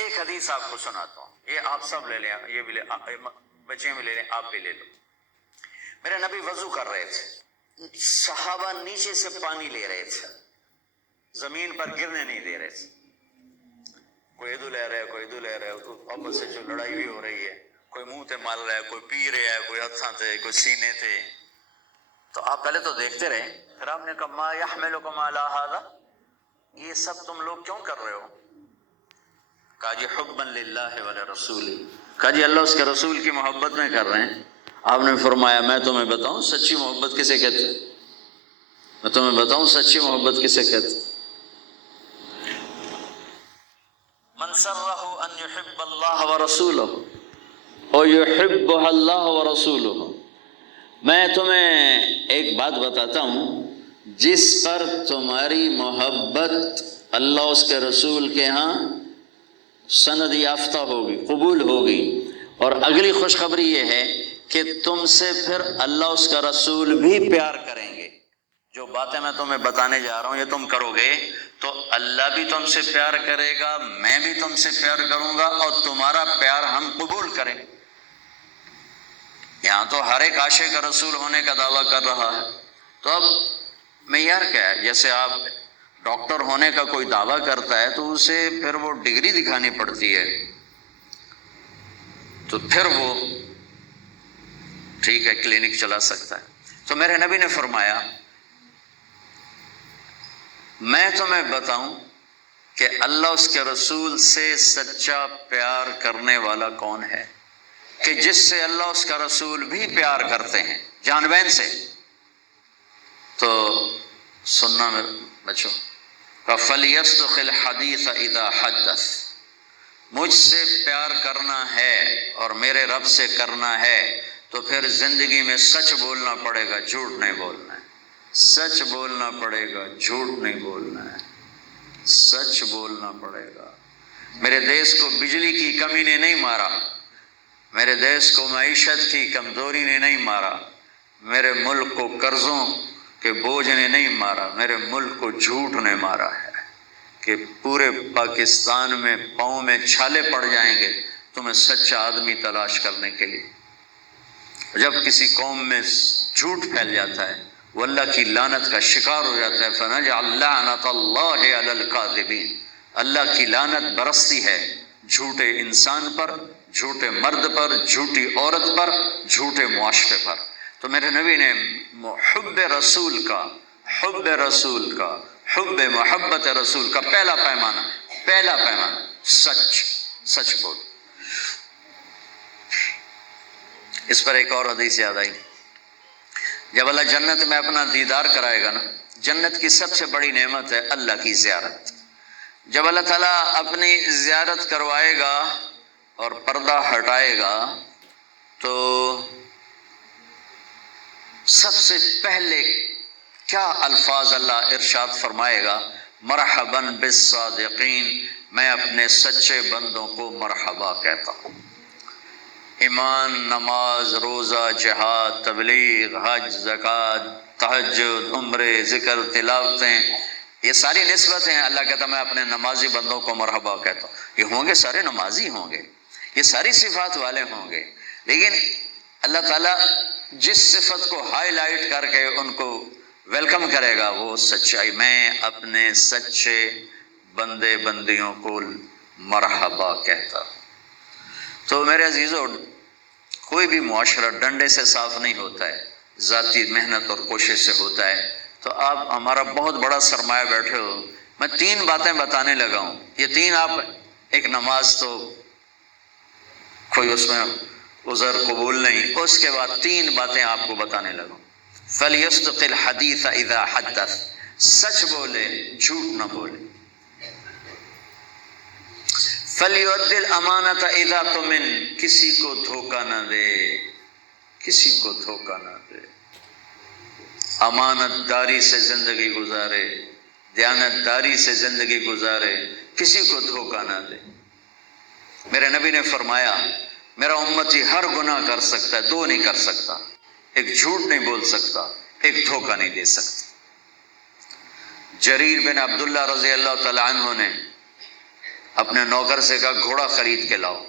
ایک حدیث آپ کو سناتا ہوں، یہ آپ سب لے لیں، یہ بھی لے، بچے بھی لے لیں، آپ بھی لے لو۔ میرے نبی وضو کر رہے تھے، صحابہ نیچے سے پانی لے رہے تھے، زمین پر گرنے نہیں دے رہے تھے، کوئی ادھر لے رہا ہے، کوئی ادھر لے رہا ہے، آپس سے جو لڑائی بھی ہو رہی ہے، کوئی منہ تے مال رہا ہے، کوئی پی رہا ہے، کوئی ہاتھاں تے، کوئی سینے تے۔ تو آپ پہلے تو دیکھتے رہے، پھر آپ نے کہا ما یحملکم علی ھذا، یہ سب تم لوگ کیوں کر رہے ہو؟ کہا جی حبا للہ ولرسولہ، کہا جی اللہ اس کے رسول کی محبت میں کر رہے ہیں۔ آپ نے فرمایا میں تمہیں بتاؤں سچی محبت کسے کہتے ہیں؟ میں تمہیں بتاؤں سچی محبت کسے کہتے ہیں؟ من سرہ ان یحب اللہ ورسولہ ویحبہ اللہ ورسولہ۔ میں تمہیں ایک بات بتاتا ہوں، جس پر تمہاری محبت اللہ اس کے رسول کے ہاں سند یافتہ ہوگی، قبول ہوگی، اور اگلی خوشخبری یہ ہے کہ تم سے پھر اللہ اس کا رسول بھی پیار کریں گے۔ جو باتیں میں تمہیں بتانے جا رہا ہوں یہ تم کرو گے تو اللہ بھی تم سے پیار کرے گا، میں بھی تم سے پیار کروں گا، اور تمہارا پیار ہم قبول کریں۔ یہاں تو ہر ایک عاشق رسول ہونے کا دعویٰ کر رہا ہے، تو اب معیار کیا ہے؟ جیسے آپ ڈاکٹر ہونے کا کوئی دعویٰ کرتا ہے تو اسے پھر وہ ڈگری دکھانی پڑتی ہے، تو پھر وہ ٹھیک ہے کلینک چلا سکتا ہے۔ تو میرے نبی نے فرمایا میں تمہیں بتاؤں کہ اللہ اس کے رسول سے سچا پیار کرنے والا کون ہے، کہ جس سے اللہ اس کا رسول بھی پیار کرتے ہیں جان بین سے۔ تو سننا میرے بچوں، فَلْيَصْدُقِ الْحَدِيثَ إِذَا حَدَّثَ، مجھ سے پیار کرنا ہے اور میرے رب سے کرنا ہے تو پھر زندگی میں سچ بولنا پڑے گا، جھوٹ نہیں بولنا ہے۔ سچ بولنا پڑے گا، جھوٹ نہیں بولنا ہے، سچ بولنا پڑے گا۔ میرے دیش کو بجلی کی کمی نے نہیں مارا، میرے دیش کو معیشت کی کمزوری نے نہیں مارا، میرے ملک کو قرضوں کے بوجھ نے نہیں مارا، میرے ملک کو جھوٹ نے مارا ہے کہ پورے پاکستان میں پاؤں میں چھالے پڑ جائیں گے تمہیں سچا آدمی تلاش کرنے کے لیے۔ جب کسی قوم میں جھوٹ پھیل جاتا ہے وہ اللہ کی لعنت کا شکار ہو جاتا ہے۔ فَنَجْعَلْ لَعْنَةَ اللَّهِ عَلَى الْكَاذِبِينَ، اللہ کی لعنت برستی ہے جھوٹے انسان پر، جھوٹے مرد پر، جھوٹی عورت پر، جھوٹے معاشرے پر۔ تو میرے نبی نے حب رسول کا، حب رسول کا، حب محبت رسول کا پہلا پیمانہ سچ، سچ بول۔ اس پر ایک اور حدیث یاد آئی، جب اللہ جنت میں اپنا دیدار کرائے گا نا، جنت کی سب سے بڑی نعمت ہے اللہ کی زیارت۔ جب اللہ تعالیٰ اپنی زیارت کروائے گا اور پردہ ہٹائے گا تو سب سے پہلے کیا الفاظ اللہ ارشاد فرمائے گا؟ مرحباً بالصادقین، میں اپنے سچے بندوں کو مرحبا کہتا ہوں۔ ایمان، نماز، روزہ، جہاد، تبلیغ، حج، زکوٰۃ، تہجد، عمرے، ذکر، تلاوتیں، یہ ساری نسبتیں ہیں۔ اللہ کہتا میں اپنے نمازی بندوں کو مرحبا کہتا ہوں۔ یہ ہوں گے سارے نمازی ہوں گے، یہ ساری صفات والے ہوں گے، لیکن اللہ تعالیٰ جس صفت کو ہائی لائٹ کر کے ان کو ویلکم کرے گا وہ سچائی۔ میں اپنے سچے بندے بندیوں کو مرحبا کہتا ہوں۔ تو میرے عزیزو، کوئی بھی معاشرہ ڈنڈے سے صاف نہیں ہوتا ہے، ذاتی محنت اور کوشش سے ہوتا ہے۔ تو آپ ہمارا بہت بڑا سرمایہ بیٹھے ہو، میں 3 باتیں بتانے لگا ہوں، یہ 3 آپ، ایک نماز تو کوئی اس میں عذر قبول نہیں، اس کے بعد 3 باتیں آپ کو بتانے لگا ہوں۔ فَلْيَصْدُقِ الْحَدِيثَ إِذَا حَدَّثَ، سچ بولے، جھوٹ نہ بولے۔ فَلْيُؤَدِّ الْأَمَانَةَ إِذَا تُؤْمِنَ، کسی کو دھوکہ نہ دے، کسی کو دھوکہ نہ دے، امانت داری سے زندگی گزارے، دیانت داری سے زندگی گزارے، کسی کو دھوکہ نہ دے۔ میرے نبی نے فرمایا میرا امتی ہر گناہ کر سکتا ہے، 2 نہیں کر سکتا، ایک جھوٹ نہیں بول سکتا، ایک دھوکہ نہیں دے سکتا۔ جریر بن عبداللہ رضی اللہ تعالی عنہ نے اپنے نوکر سے کہا گھوڑا خرید کے لاؤ،